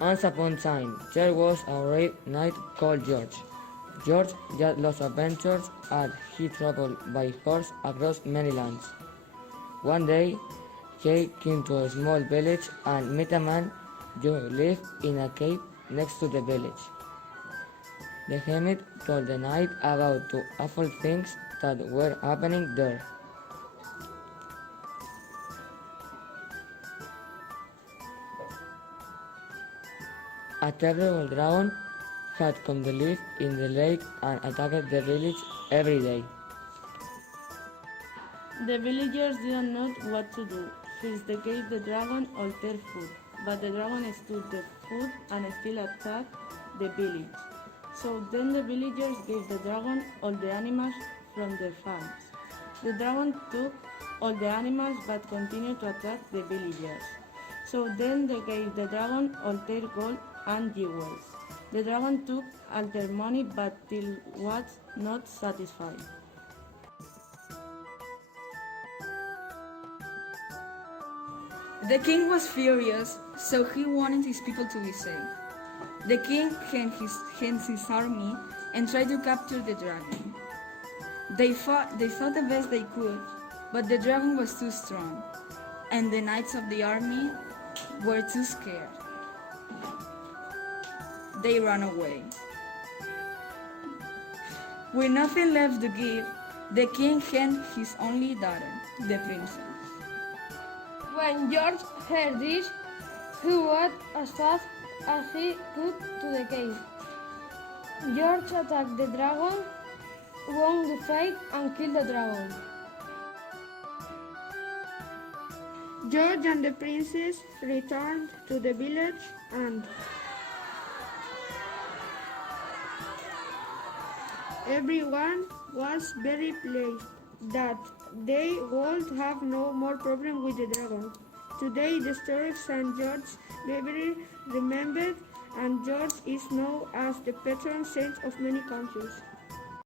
Once upon a time, there was a brave knight called George. George had lots of adventures and he traveled by horse across many lands. One day, he came to a small village and met a man who lived in a cave next to the village. The hermit told the knight about the awful things that were happening there. A terrible dragon had come to live in the lake and attacked the village every day. The villagers didn't know what to do, since they gave the dragon all their food, but the dragon stood the food and still attacked the village. So then the villagers gave the dragon all the animals from their farms. The dragon took all the animals but continued to attack the villagers. So then they gave the dragon all their gold and jewels. The dragon took all their money but still was not satisfied. The king was furious, so he wanted his people to be safe. The king sent his army and tried to capture the dragon. They fought the best they could, but the dragon was too strong, and the knights of the army were too scared. They ran away. With nothing left to give, the king sent his only daughter, the princess. When George heard this, he walked as fast as he could to the cave. George attacked the dragon, won the fight, and killed the dragon. George and the princess returned to the village and everyone was very pleased that they would have no more problem with the dragon. Today the story of Sant Jordi may be remembered, and George is known as the patron saint of many countries.